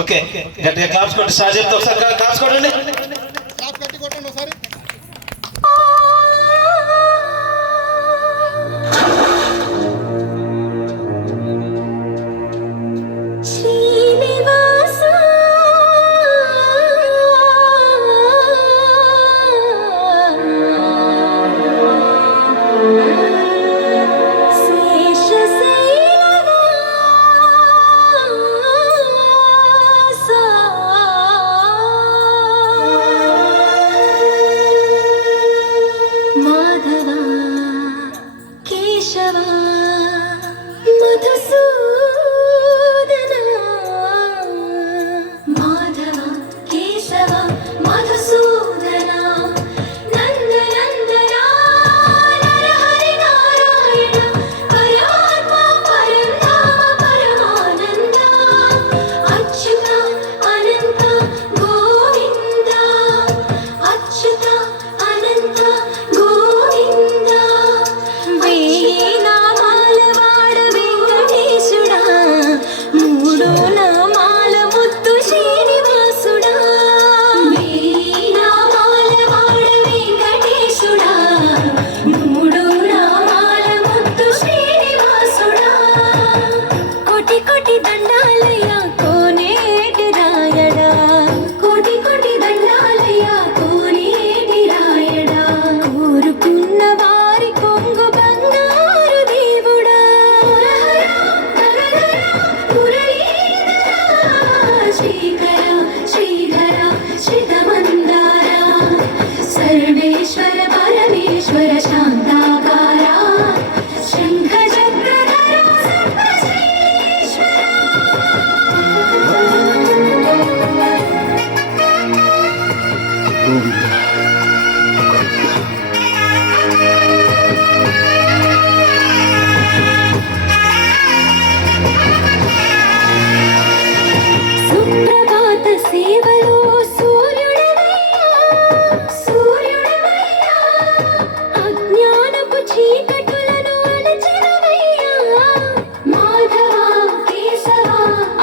Okay గట్టిగా claps కొట్టి సాజీతో ఒకసారి క్లాప్స్ కొట్టండి. सर्वेश्वर परमेश्वर शांताकारा शंख चक्रधरा सुप्रभात सेवलो చీకటులను అణచినవయ్యా మాధవ కేశవ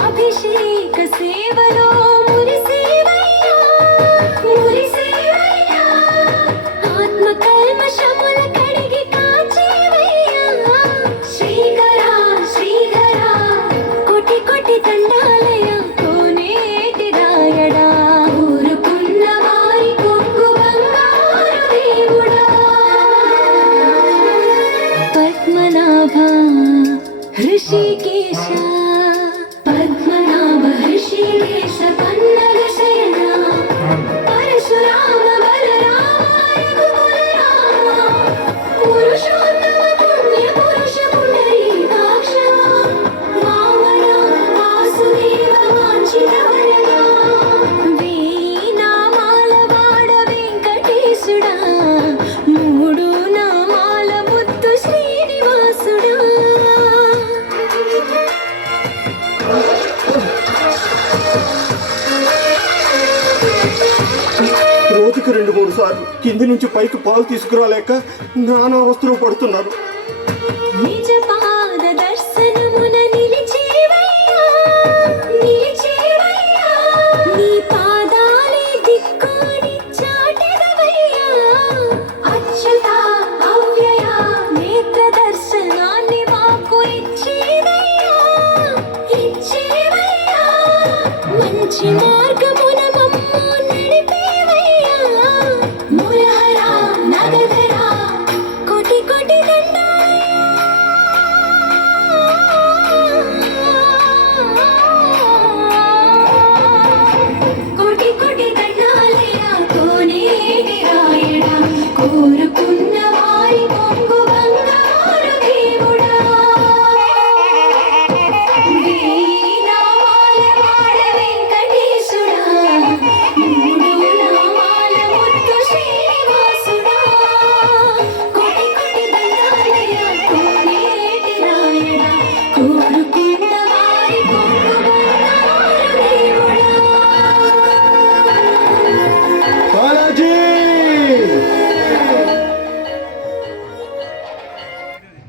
అభిషేక సేవలో మురిసేవయ్యా ఆత్మ కల్మషముల కడిగి కాచేవయ్యా శ్రీధర కోటి కోటి దండాలయ కోనేటి రాయడా ఊరుకున్న వారి కొంగు బంగారు దేవుడా పద్మనాభ హృషికేశ పద్మనాభ హృషికేశ పన్నగ శయన పరశురామ బలరామ రఘుకులరామ పురుషోత్తమ పుణ్య పురుష పుండరీకాక్ష వామన వాసుదేవ వాంఛిత వరదా వీణామాల వాడ వెంకటేశుడా మూడు నామాల ముద్దు శ్రీనివాసుడా రోజుకు 2-3 సార్లు కింది నుంచి పైకి పాలు తీసుకురాలేక నానా అవస్థలు పడుతున్నాను.